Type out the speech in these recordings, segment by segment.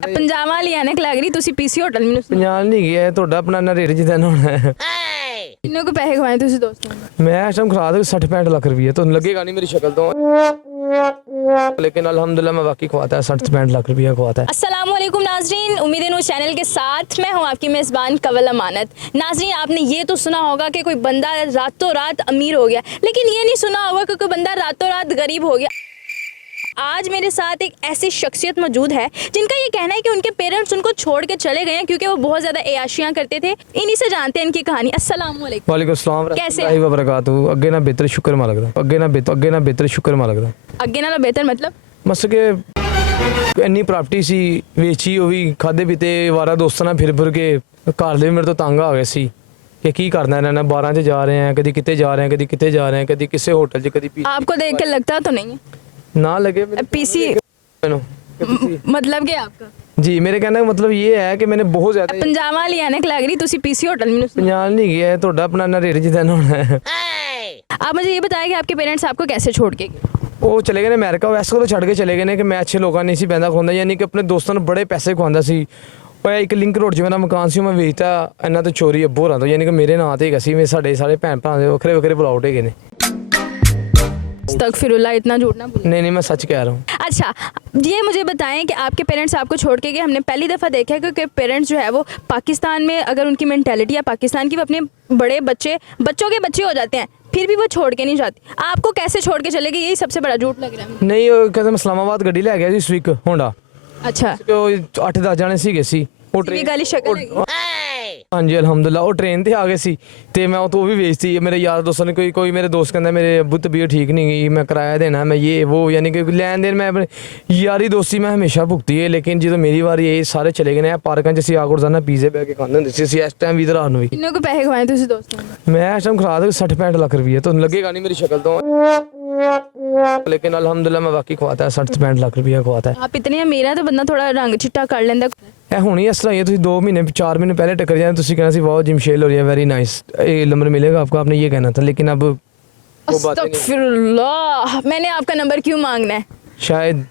पंजाब वाली ऐनक लग रही तुसी पीसी होटल ਮੈਨੂੰ ਪੰਜਾਬ ਨਹੀਂ ਗਿਆ ਤੁਹਾਡਾ ਆਪਣਾ ਨਾ ਰੇਟ ਜਿੱਦਾਂ ਹੋਣਾ ਹੈ ਕਿੰਨੇ ਕੋ ਪੈਸੇ ਖਵਾਏ ਤੁਸੀਂ ਦੋਸਤਾਂ ਨੂੰ मैं इस टाइम खिला दूँ 60-65 लाख रुपये तो लगेगा नहीं मेरी शक्ल तो लेकिन अल्हम्दुलिल्लाह मैं बाकी खवाता है 60-65 लाख रुपया खवाता है। अस्सलाम वालेकुम नाजरीन, उम्मीद है चैनल के साथ मैं हूं आपकी मेज़बान कवल अमानत। नाजरीन आपने ये तो सुना होगा कि कोई बंदा रातों रात अमीर हो गया, लेकिन ये नहीं सुना होगा कि कोई बंदा रातों रात गरीब हो गया। आज मेरे साथ एक ऐसी शख्सियत मौजूद है जिनका ये कहना है कि उनके पेरेंट्स उनको छोड़ के चले गए हैं क्योंकि वो बहुत ज़्यादा एयाशियाँ करते थे। इन्हीं से जानते हैं इनकी कहानी। अस्सलाम वालेकुम। वालेकुम अस्सलाम कैसे रहमतुल्लाहि व बरकातुहू। अगे ना बेहतर शुक्र मालिक दा, अगे ना बेहतर शुक्र मालिक दा। अगे नालों बेहतर मतलब बस के ਇੰਨੀ ਪ੍ਰਾਪਰਟੀ ਸੀ ਵੇਚੀ ਉਹ ਵੀ ਖਾਦੇ ਪੀਤੇ ਵਾਰਾ ਦੋਸਤਾਂ ਨਾਲ ਫਿਰ ਕੇ ਘਰ ਦੇ ਮੇਰੇ ਤੋਂ ਤੰਗ ਆ ਗਏ ਸੀ ਕਿ ਕੀ ਕਰਨਾ ਇਹਨਾਂ ਨੇ 12 ਚ ਜਾ ਰਹੇ ਆ ਕਦੀ ਕਿਤੇ ਜਾ ਰਹੇ ਆ ਕਦੀ ਕਿਤੇ ਜਾ ਰਹੇ ਆ ਕਦੀ ਕਿਸੇ ਹੋਟਲ 'ਚ ਕਦੀ आपको देख के लगता तो नहीं है ना लगे पीसी ਮੈਨੂੰ मतलब क्या आपका जी मेरे कहने का मतलब ये है कि मैंने बहुत ज्यादा पंजाब वाली ऐनक लग रही तुसी पीसी होटल में पंजाब नहीं गया ਤੁਹਾਡਾ ਆਪਣਾ ਨਾ ਰੇਟ ਜਿੱਦਾਂ ਹੋਣਾ ਹੈ। आप मुझे ये बताया कि आपके पेरेंट्स आपको कैसे छोड़ के गए? ਉਹ ਚਲੇ ਗਏ ਨੇ ਅਮਰੀਕਾ ਵੈਸੇ ਕੋਲ ਛੱਡ ਕੇ ਚਲੇ ਗਏ ਨੇ ਕਿ ਮੈਂ ਅੱਛੇ ਲੋਕਾਂ ਨਹੀਂ ਸੀ ਬੈਂਦਾ ਖਵਾਉਂਦਾ ਯਾਨੀ ਕਿ ਆਪਣੇ ਦੋਸਤਾਂ ਨੂੰ ਬੜੇ ਪੈਸੇ ਖਵਾਉਂਦਾ ਸੀ। ਉਹ ਇੱਕ ਲਿੰਕ ਰੋਡ 'ਚ ਮੇਰਾ ਮਕਾਨ ਸੀ ਉਹ ਮੈਂ ਵੇਚਤਾ ਇਹਨਾਂ ਤੋਂ ਚੋਰੀ ਅੱਬੋ ਹੋਰਾਂ ਤੋਂ ਯਾਨੀ ਕਿ ਮੇਰੇ ਨਾਂ ਤੇ ਹੈਗਾ ਸੀ। ਮੇਰੇ ਸਾਡੇ ਸਾਰੇ ਭੈਣ ਭਰਾ ਦੇ ਵੱਖਰੇ ਵੱਖਰੇ ਪਲਾਟ ਹੈਗੇ ਨੇ। अस्तगफिरुल्लाह, इतना झूठ ना बोलो। नहीं मैं सच कह रहा हूँ। अच्छा ये मुझे बताएं कि आपके पेरेंट्स आपको छोड़ के गए। हमने पहली दफ़ा देखा है क्योंकि पेरेंट्स जो है वो पाकिस्तान में अगर उनकी मेंटालिटी है पाकिस्तान की, वो अपने बड़े बच्चों के बच्चे हो जाते हैं फिर भी वो छोड़ के नहीं जाते। आपको कैसे छोड़ के चले गए, यही सबसे बड़ा झूठ लग रहा है मुझे। नहीं ਉਹ ਕਹਿੰਦਾ ਮੈਂ ਇਸਲਾਮਾਬਾਦ ਗੱਡੀ ਲੈ ਗਿਆ ਸੀ ਸਵਿਕ ਹੋਂਡਾ अच्छा ਉਹ 8-10 ਜਾਣੇ ਸੀਗੇ ਸੀ ਉਹ ये गाली शक्ल है। ਹਾਂਜੀ ਅਲਹਮਦੁਲਿਲਾ ਉਹ ਟ੍ਰੇਨ ਤੇ ਆ ਗਏ ਸੀ ਤੇ ਮੈਂ ਉਹ ਤੋਂ ਵੀ ਵੇਚਤੀ ਮੇਰੇ ਯਾਰ ਦੋਸਤਾਂ ਨੇ ਕੋਈ ਮੇਰੇ ਦੋਸਤ ਕਹਿੰਦਾ ਮੇਰੇ ਅੱਬੂ ਤਬੀਅਤ ਠੀਕ ਨਹੀਂ ਗਈ ਮੈਂ ਕਿਰਾਇਆ ਦੇਣਾ ਮੈਂ ਇਹ ਉਹ ਯਾਨੀ ਕਿ ਲੈਣ ਦੇਣ ਮੈਂ ਆਪਣੇ ਯਾਰੀ ਦੋਸਤੀ ਮੈਂ ਹਮੇਸ਼ਾ ਭੁਗਤੀ ਹੈ। ਲੇਕਿਨ ਜਦੋਂ ਮੇਰੀ ਵਾਰੀ ਇਹ ਸਾਰੇ ਚਲੇ ਗਏ ਨੇ ਪਾਰਕਾਂ 'ਚ ਅਸੀਂ ਆ ਕੇ ਰੋਜ਼ਾਨਾ ਪੀਜ਼ੇ ਬੈ ਕੇ ਖਾਂਦੇ ਹੁੰਦੇ ਸੀ ਅਸੀਂ ਇਸ ਟਾਈਮ ਵੀ ਰਾਤ ਨੂੰ ਵੀ किन्ने को पैसे खवाए तुसी दोस्तों ने? मैं इस टाइम खिला दूँ 60-65 लाख रुपये तो लगेगा नहीं मेरी शक्ल तो लेकिन अल्हम्दुलिल्लाह मैं बाकी खवाता है 60-65 लाख रुपया खवाता है। आप इतने अमीर हैं तो बंदा थोड़ा रंग चिट्टा कर लेंदा। ਇਹ ਹੁਣ ਹੀ ਇਸ ਤਰ੍ਹਾਂ ਹੀ ਹੈ ਤੁਸੀਂ 2 महीने 4 महीने पहले टक्कर जाए ਤੁਸੀਂ कहना सी वाह जिमशेल हो रही है वेरी नाइस ये नंबर मिलेगा आपको आपने ये कहना था लेकिन अब वो बातें नहीं अस्तगफिरुल्लाह, मैंने आपका नंबर क्यों मांगना है? शायद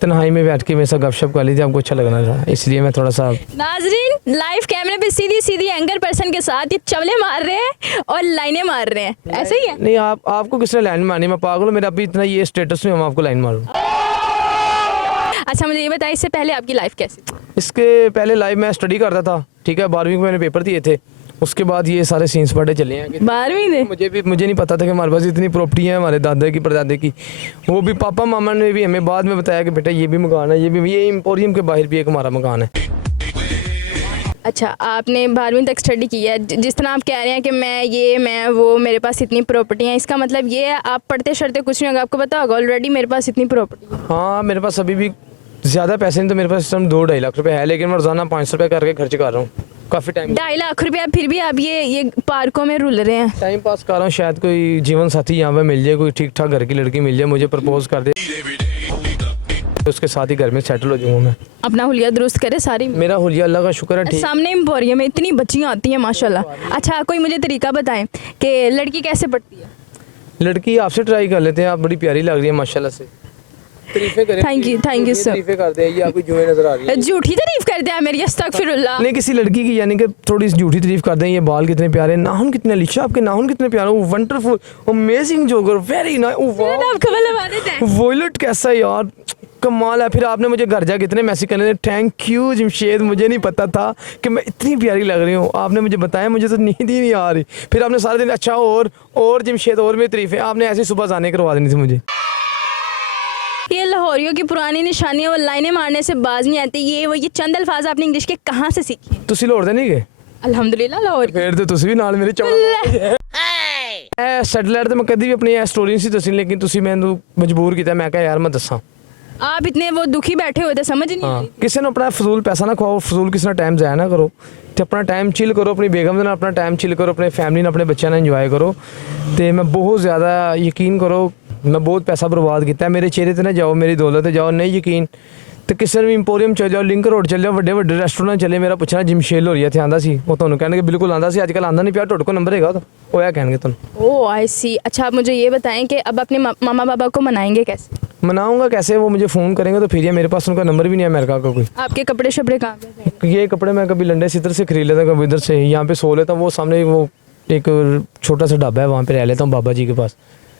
तन्हाई में बैठ के मेरे साथ गपशप कर लीजिए आपको अच्छा लगना था इसलिए मैं थोड़ा सा नाजरीन लाइव कैमरे पे सीधी सीधी एंकर पर्सन के साथ ये चवले मार रहे हैं और लाइनें मार रहे हैं, ऐसे ही है? नहीं आपको किसने लाइन मारनी मैं पागल हूँ मेरा अभी इतना ये स्टेटस में हम आपको लाइन मारूँ। अच्छा मुझे ये बताइए इससे पहले आपकी लाइफ कैसी थी? इसके पहले लाइव में स्टडी करता था ठीक है 12वीं में मैंने पेपर दिए थे उसके बाद ये सारे सीन्स पढ़े चले हैं कि 12वीं में मुझे नहीं पता था कि हमारे पास इतनी प्रॉपर्टी है हमारे दादा की परदादे की वो भी पापा मामा ने भी हमें बाद में बताया कि बेटा ये भी मकान है ये एम्पोरियम के बाहर भी एक हमारा मकान है। अच्छा आपने 12वीं तक स्टडी की है, जिस तरह आप कह रहे हैं कि मैं वो मेरे पास इतनी प्रॉपर्टी है, इसका मतलब ये है आप पढ़ते शढ़ते कुछ नहीं होगा, आपको पता होगा ऑलरेडी मेरे पास इतनी प्रॉपर्टी है। हाँ मेरे पास अभी भी ज़्यादा पैसे नहीं तो मेरे पास इस टाइम 2-2.5 लाख रुपए है लेकिन मैं रोज़ाना 500 रुपये करके खर्च कर रहा हूँ काफ़ी टाइम 2.5 लाख रुपया फिर भी आप ये पार्कों में रुल रहे हैं। टाइम पास कर रहा हूँ शायद कोई जीवन साथी यहाँ पे मिल जाए कोई ठीक ठाक घर की लड़की मिल जाए मुझे प्रपोज कर दे उसके साथ ही घर में सेटल हो जाऊँगा मैं। अपना हुलिया दुरुस्त करे सारी। मेरा हुलिया अल्लाह का शुक्र है ठीक। सामने एम्पोरियम में इतनी बच्चियाँ आती हैं माशाल्लाह। अच्छा कोई मुझे तरीका बताएं कि लड़की कैसे पढ़ती है? लड़की आपसे ट्राई कर लेते हैं आप बड़ी प्यारी लग रही है माशाल्लाह से तारीफें करें थैंक यू सर। तारीफें कर दे ये आपको जुए नजर आ रही है झूठी तारीफ करते हैं मेरी अस्तगफिरुल्लाह। नहीं किसी लड़की की यानी कि थोड़ी सी झूठी तारीफ कर दें ये बाल कितने प्यारे नाखून कितने लिशा आपके नाखून कितने प्यारे वंडरफुल अमेजिंग जोगर वेरी नाइस आपको वाला देते हैं वॉयलेट कैसा है यार कमाल है। फिर आपने मुझे घर जा कितने मैसेज करने थे थैंक यू जमशेद मुझे नहीं पता था कि मैं इतनी प्यारी लग रही हूँ आपने मुझे बताया मुझे तो नींद ही नहीं आ रही। फिर आपने सारे दिन अच्छा और जमशेद और मेरी तारीफें आपने ऐसे सुबह जाने करवा देनी थी मुझे। ये लाहौरियों की पुरानी निशानियाँ वो लाइनें मारने से बाज नहीं आती। ये चंद अल्फाज आपने इंग्लिश के कहाँ से सीखे? ਤੁਸੀਂ ਲੋੜ ਦੇ ਨਹੀਂ ਗਏ अल्हम्दुलिल्लाह लाहौर। ਫਿਰ ਤੇ ਤੁਸੀਂ ਵੀ ਨਾਲ ਮੇਰੇ ਚੌਂਕ ਐ ਸੈਟਲਾਈਟ ਤੇ ਮੈਂ ਕਦੀ ਵੀ ਆਪਣੀ ਇਹ ਸਟੋਰੀ ਨਹੀਂ ਸੀ ਦੱਸੀ ਲੇਕਿਨ ਤੁਸੀਂ ਮੈਨੂੰ ਮਜਬੂਰ ਕੀਤਾ ਮੈਂ ਕਿਹਾ ਯਾਰ ਮੈਂ ਦੱਸਾਂ। आप इतने वो दुखी बैठे हुए थे समझ नहीं आ ਹਾਂ रही। ਕਿਸੇ ਨੂੰ ਆਪਣਾ ਫਜ਼ੂਲ ਪੈਸਾ ਨਾ ਖਵਾਓ ਫਜ਼ੂਲ ਕਿਸੇ ਨਾਲ ਟਾਈਮ ਜ਼ਾਇਆ ਨਾ ਕਰੋ ਤੇ ਆਪਣਾ ਟਾਈਮ ਚਿਲ ਕਰੋ ਆਪਣੀ ਬੇਗਮ ਦੇ ਨਾਲ ਆਪਣਾ ਟਾਈਮ ਚਿਲ ਕਰੋ ਆਪਣੇ ਫੈਮਿਲੀ ਨਾਲ ਆਪਣੇ ਬੱਚਿਆਂ ਨਾਲ ਇੰਜੋਏ ਕਰੋ ਤੇ ਮੈਂ ਬਹੁਤ ਜ਼ਿਆਦਾ ਯਕੀਨ ਕਰੋ मैं बहुत पैसा बर्बाद किया मेरे चेहरे ते ना जाओ मेरी दौलत ते जाओ नहीं यकीन ਤੇ ਕਿਸੇ ਵੀ ਇੰਪੋਰੀਅਮ ਚਲੇ ਜਾਓ, ਲਿੰਕ ਰੋਡ ਚਲੇ ਜਾਓ, ਵੱਡੇ ਵੱਡੇ ਰੈਸਟੋਰੈਂਟ ਚਲੇ, ਮੇਰਾ ਪੁੱਛਣਾ ਜਿਮਸ਼ੇਲ ਹੋ ਰਹੀ ਹੈ ਇੱਥੇ ਆਂਦਾ ਸੀ, ਉਹ ਤੁਹਾਨੂੰ ਕਹਿਣਗੇ ਬਿਲकुल ਆਂਦਾ ਸੀ, ਅੱਜ ਕੱਲ੍ਹ ਆਂਦਾ ਨਹੀਂ ਪਿਆ, ਤੁਹਾਡੇ ਕੋਲ ਨੰਬਰ ਹੈਗਾ ਉਹਦਾ, ਉਹ ਇਹ ਕਹਿਣਗੇ ਤੁਹਾਨੂੰ। ओह आई सी। अच्छा आप मुझे ये बताएं कि अब अपने मामा पापा को मनाएंगे कैसे? मनाऊंगा कैसे, वो मुझे फ़ोन करेंगे तो फिर ये, मेरे पास उनका नंबर भी नहीं है अमेरिका का कोई। आपके कपड़े शपड़े कहाँ पे? ये कपड़े मैं कभी लंडे से इधर से खरीद लेता हूँ, कभी इधर से, यहाँ पे सो लेता हूँ, वो सामने वो एक छोटा सा ढाबा है, वहाँ पे रह लेता हूँ बाबा जी के पास।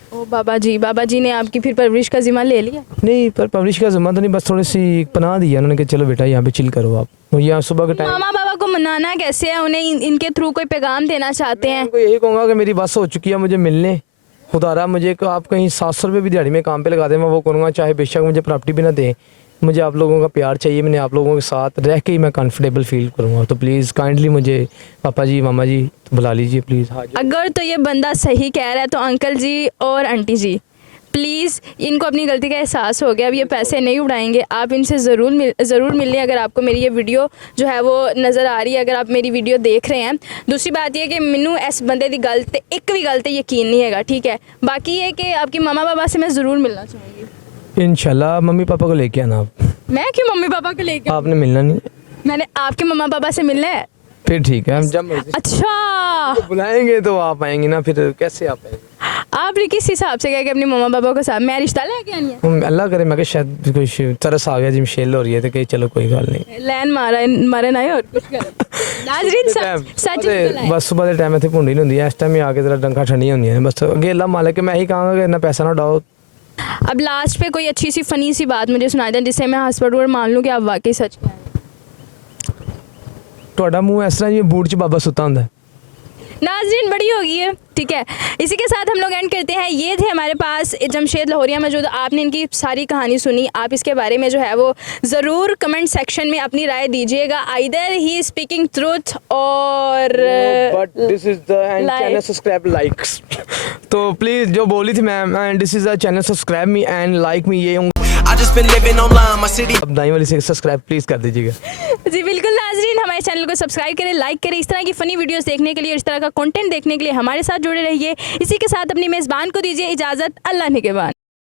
ओ बाबा जी ने आपकी फिर परवरिश का जिम्मा ले लिया? नहीं, पर पब्लिश का ज़िम्मा तो नहीं, बस थोड़ी सी पनाह दी है उन्होंने कि चलो बेटा यहाँ पे चिल करो आप, और यहाँ सुबह के टाइम। मामा बाबा को मनाना कैसे है? उन्हें इनके थ्रू कोई पैगाम देना चाहते हैं? उनको यही कहूँगा कि मेरी बस हो चुकी है, मुझे मिलने खुदारा मुझे आप कहीं 700 रुपये भी दिहाड़ी में काम पे लगा दें, मैं वो करूँगा, चाहे बेशक मुझे प्रॉपर्टी भी ना दें, मुझे आप लोगों का प्यार चाहिए, मैंने आप लोगों के साथ रह के ही मैं कंफर्टेबल फील करूँगा। तो प्लीज़ काइंडली मुझे पापा जी मामा जी बुला लीजिए प्लीज़। हाँ, अगर तो ये बंदा सही कह रहा है तो अंकल जी और आंटी जी प्लीज़, इनको अपनी गलती का एहसास हो गया, अब ये पैसे नहीं उड़ाएंगे, आप इनसे ज़रूर मिलें अगर आपको मेरी ये वीडियो जो है वो नज़र आ रही है, अगर आप मेरी वीडियो देख रहे हैं। दूसरी बात यह कि मैनू इस बंदे की गल ते एक भी गल ते यकीन नहीं है, ठीक है। बाकी ये कि आपकी मामा पापा से मैं ज़रूर मिलना चाहूँगी। इंशाल्लाह मम्मी पापा को लेके आना आप। मैं क्यों मम्मी पापा को लेके? आपने मिलना नहीं, मैंने आपके मम्मा पापा से मिलना है। फिर ठीक है, हम जब मर्जी अच्छा बुलाएंगे तो आप आएंगे ना, फिर कैसे आप आएंगे? आपने किस हिसाब से कहा कि अपने मम्मा पापा को साथ मैं रिश्ता लेके आनी है? अल्लाह करे, मैं शायद कोई तरस आ गया, जिमशेल हो रही है तो कहीं चलो कोई गल नहीं, लैन मारे ना और कुछ कर नाजरीन सच बस सुबह के टाइम इतने भुंडी नहीं होंगी, इस टाइम आके जरा डंखा ठंडिया होंगी, बस अगे अल्लाह मालिक, मैं यही कहूँगा कि इतना पैसा ना उड़ाओ। अब लास्ट पे कोई अच्छी सी फनी सी बात मुझे सुना दें जिससे मैं हंस पड़ूं और मान लूँ कि आप वाकई सच कह रहे हैं। ਤੁਹਾਡਾ ਮੂੰਹ ਇਸ ਤਰ੍ਹਾਂ ਜਿਵੇਂ ਬੂਟ 'ਚ ਬਾਬਾ ਸੁੱਤਾ ਹੁੰਦਾ ਹੈ। नाजरीन बड़ी हो गई है, ठीक है। इसी के साथ हम लोग एंड करते हैं। ये थे हमारे पास जमशेद लाहौरिया मौजूद। आपने इनकी सारी कहानी सुनी, आप इसके बारे में जो है वो ज़रूर कमेंट सेक्शन में अपनी राय दीजिएगा। आइदर ही स्पीकिंग ट्रूथ और but this is the channel subscribe likes. तो प्लीज़ जो बोली थी ma'am, and this is the channel subscribe me and like me, ये I just been living online, my city. अब दाई वाली से सब्सक्राइब प्लीज़ कर दीजिएगा। जी बिल्कुल नाजरीन, हमारे चैनल को सब्सक्राइब करें, लाइक करें, इस तरह की फ़नी वीडियोस देखने के लिए, इस तरह का कंटेंट देखने के लिए हमारे साथ जुड़े रहिए। इसी के साथ अपनी मेज़बान को दीजिए इजाज़त। अल्लाह निगहबान।